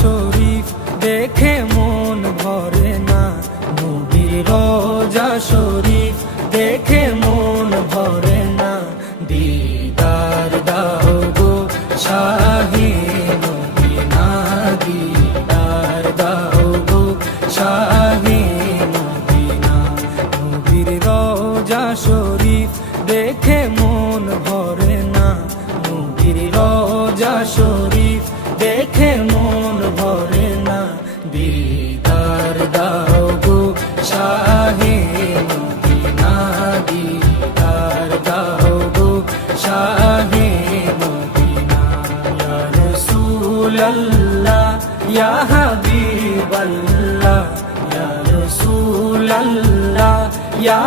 শরীফ দেখে মন ভরে না, নবীর রওজা শরীফ দেখে মন ভরে না। দিদার দাও গো শাহে মদিনা, দিদার দাও গো শাহে মদিনা। নবীর রওজা শরীফ দেখে মন ভরে না, নবীর রওজা শরীফ দেখে মন ভরে না। দিদার দাও গো শাহে মদিনা, দিদার দাও গো শাহে মদিনা। ইয়া রাসূলাল্লাহ ইয়া হাবিবাল্লাহ, ইয়া রাসূলাল্লাহ ইয়া